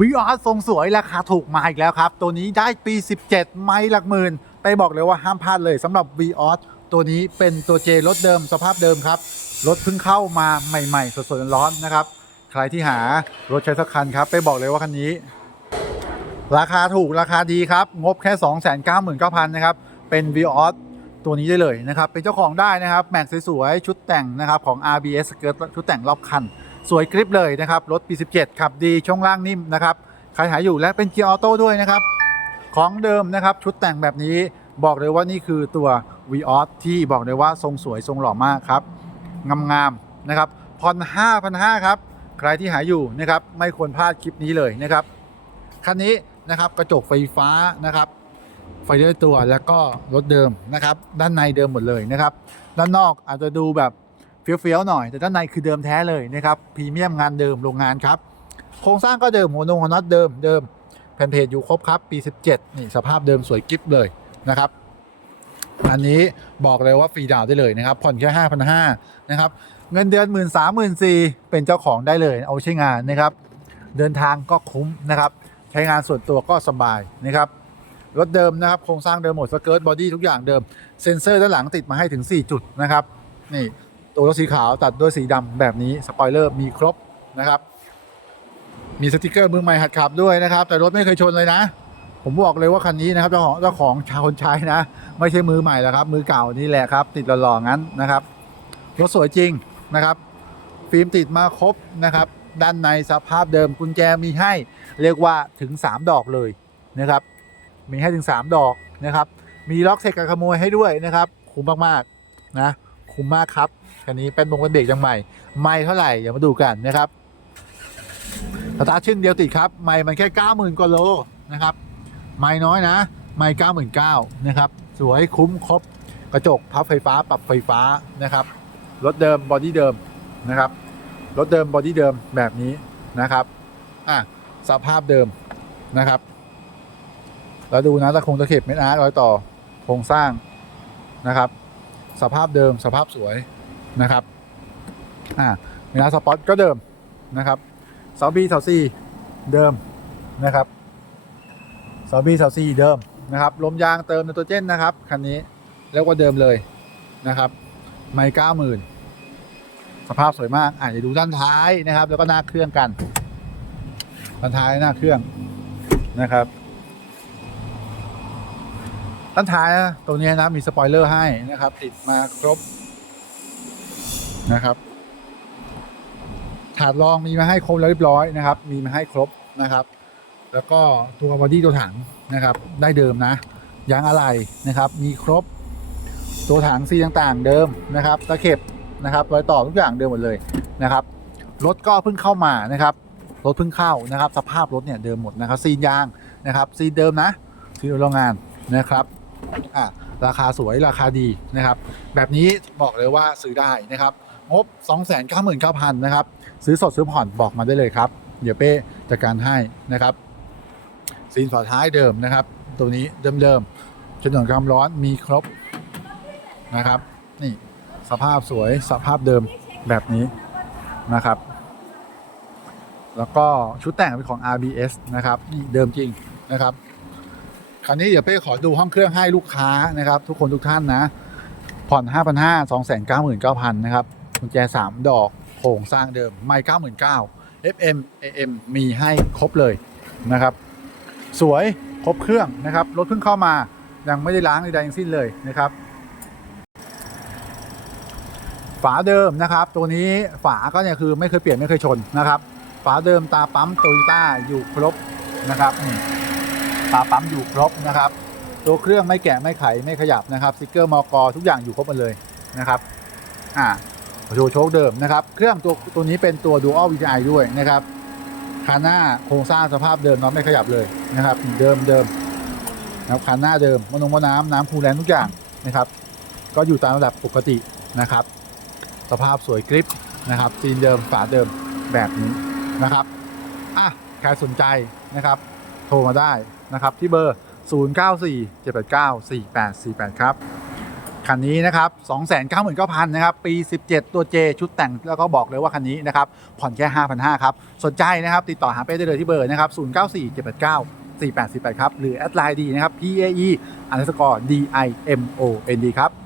วิออสทรงสวยราคาถูกมาอีกแล้วครับ ตัวนี้ได้ปี 17 ไม้หลักหมื่นเต้บอกเลยว่าห้ามพลาดเลยสำหรับ v ีออสตัวนี้เป็นตัวเจรถเดิมสภาพเดิมครับ รถเพิ่งเข้ามาใหม่ ๆ สดๆร้อนๆนะครับ ใครที่หารถใช้สักคันครับเป้บอกเลยว่าคันนี้ ราคาถูกราคาดีครับ งบแค่ 299,000นะครับ เป็น v ีออสตัวนี้ได้เลยนะครับ เป็นเจ้าของได้นะครับ แม็กสวยๆชุดแต่งนะครับของ RBS เกิร์ตชุดแต่งรอบคัน สวยกริปเลยนะครับ รถปี 17 ขับดีช่วงล่างนิ่มนะครับใครหายอยู่และเป็นเกียร์ออโต้ด้วยนะครับ ของเดิมนะครับ ชุดแต่งแบบนี้บอกเลยว่านี่คือตัว v ีออสที่บอกเลยว่าทรงสวยทรงหล่อมากครับงามๆนะครับผ่อน5,500 ครับ ใครที่หายอยู่นะครับ ไม่ควรพลาดคลิปนี้เลยนะครับคันนี้นะครับกระจกไฟฟ้านะครับไฟเลี้ยวตัวแล้วก็รถเดิมนะครับ ด้านในเดิมหมดเลยนะครับ ด้านนอกอาจจะดูแบบ เฟี้ยวๆหน่อย แต่ด้านในคือเดิมแท้เลยนะครับพรีเมียมงานเดิมโรงงานครับ โครงสร้างก็เดิมหัวนงหัวน็อตเดิมเดิมแผ่นเพจอยู่ครบครับ ปี 17 นี่สภาพเดิมสวยกิ๊บเลยนะครับ อันนี้บอกเลยว่าฟรีดาวได้เลยนะครับ ผ่อนแค่5,500นะครับ เงินเดือนหมื่นสามหมื่นสี่เป็นเจ้าของได้เลยเอาใช้งานนะครับ เดินทางก็คุ้มนะครับ ใช้งานส่วนตัวก็สบายนะครับรถเดิมนะครับ โครงสร้างเดิมหมดสเกิร์ตบอดี้ทุกอย่างเดิม เซ็นเซอร์ด้านหลังติดมาให้ถึง 4 จุดนะครับ นี่ ตัวรถสีขาวตัดด้วยสีดำแบบนี้สปอยเลอร์มีครบนะครับ มีสติกเกอร์มือใหม่หัดขับด้วยนะครับ แต่รถไม่เคยชนเลยนะ ผมบอกเลยว่าคันนี้นะครับเจ้าของเจ้าของชาวคนใช้นะ ไม่ใช่มือใหม่แล้วครับ มือเก่านี่แหละครับ ติดหล่อๆงั้นนะครับรถสวยจริงนะครับฟิล์มติดมาครบนะครับด้านในสภาพเดิมกุญแจมีให้ เรียกว่าถึง 3 ดอกเลยนะครับ มีให้ถึง 3 ดอกนะครับ มีล็อกเสกการขโมยให้ด้วยนะครับ คุ้มมากๆนะคุ้มมากครับ คันนี้เป็นบงเป็นเบรกยังใหม่ ไม่เท่าไหร่เดี๋ยวมาดูกันนะครับสตาร์ทชิ้นเดียวติดครับ ไม่มันแค่90,000กว่าโลนะครับ ไม่น้อยนะ ไม่เก้าหมื่นเก้านะครับ สวยคุ้มครบ กระจกพับไฟฟ้าปรับไฟฟ้านะครับ รถเดิมบอดี้เดิมนะครับ รถเดิมบอดี้เดิมแบบนี้นะครับ อะสภาพเดิมนะครับ แล้วดูนะตะคงตะเข็บเม็ดอาร์ตรอยต่อโครงสร้างนะครับ สภาพเดิมสภาพสวย นะครับอะเวลาสปอตก็เดิมนะครับเสาบีเสาซีเดิมนะครับซอบี้ซาซีเดิมนะครับลมยางเติมไนโตรเจนนะครับคันนี้เรียกว่าเดิมเลยนะครับไม่เก้าหมื่นสภาพสวยมากอะเดี๋ยวดูด้านท้ายนะครับ แล้วก็หน้าเครื่องกันด้านท้ายหน้าเครื่องนะครับด้านท้ายนะตรงนี้นะมีสปอยเลอร์ให้นะครับ ติดมาครบ นะครับถาดรองมีมาให้ครบแล้วเรียบร้อยนะครับ มีมาให้ครบนะครับ แล้วก็ตัวบอดี้ตัวถังนะครับ ได้เดิมนะยางอะไหล่นะครับ มีครบ ตัวถังซีต่างๆ เดิมนะครับตะเข็บนะครับรอยต่อทุกอย่างเดิมหมดเลยนะครับรถก็เพิ่งเข้ามานะครับรถเพิ่งเข้านะครับ สภาพรถเนี่ยเดิมหมดนะครับ ซีนยางนะครับซีนเดิมนะซีนโรงงานนะครับอะราคาสวยราคาดีนะครับ แบบนี้บอกเลยว่าซื้อได้นะครับ งบ 299,000นะครับซื้อสดซื้อผ่อนบอกมาได้เลยครับ เดี๋ยวเป้จัดการให้นะครับซีนฝาท้ายเดิมนะครับ ตัวนี้เดิมๆฉนวนความร้อนมีครบนะครับ นี่สภาพสวยสภาพเดิมแบบนี้นะครับ แล้วก็ชุดแต่งเป็นของ RBS นะครับนี่เดิมจริงนะครับคราวนี้เดี๋ยวเป้ขอดูห้องเครื่องให้ลูกค้านะครับ ทุกคนทุกท่านนะ ผ่อน 5,500 299,000นะครับ กุญแจ 3 ดอกโครงสร้างเดิมไม่99,000 FM AM มีให้ครบเลยนะครับ สวยครบเครื่องนะครับรถเพิ่งเข้ามายังไม่ได้ล้างใดๆทั้งสิ้นเลยนะครับ ฝาเดิมนะครับ ตัวนี้ฝาก็เนี่ยคือไม่เคยเปลี่ยนไม่เคยชนนะครับ ฝาเดิมตาปั๊มโตโยต้าอยู่ครบนะครับตาปั๊มอยู่ครบนะครับ ตัวเครื่องไม่แกะไม่ไขไม่ขยับนะครับสติกเกอร์มอกอทุกอย่างอยู่ครบหมดเลยนะครับ อ่า โชว์โชคเดิมนะครับ เครื่องตัวตัวนี้เป็นตัว Dual VTI ด้วยนะครับคานหน้าโครงสร้างสภาพเดิมน้องไม่ขยับเลยนะครับเดิมเดิมนะครับคานหน้าเดิมมะนงมะน้ำน้ำคูลแลนทุกอย่างนะครับ ก็อยู่ตามระดับปกตินะครับ สภาพสวยกริปนะครับซีนเดิมฝาเดิมแบบนี้นะครับอะใครสนใจนะครับ โทรมาได้นะครับที่เบอร์ 0947894848 ครับ คันนี้นะครับ 299,000 นะครับ ปี 17 ตัว J ชุดแต่งแล้วก็บอกเลยว่าคันนี้นะครับ ผ่อนแค่ 5,500 ครับ สนใจนะครับ ติดต่อหาเป้ได้เลยที่เบอร์นะครับ 094 789 4848 ครับ หรือแอดไลน์ดีนะครับ PAE อันนัซกอร์ D I M O N D ครับ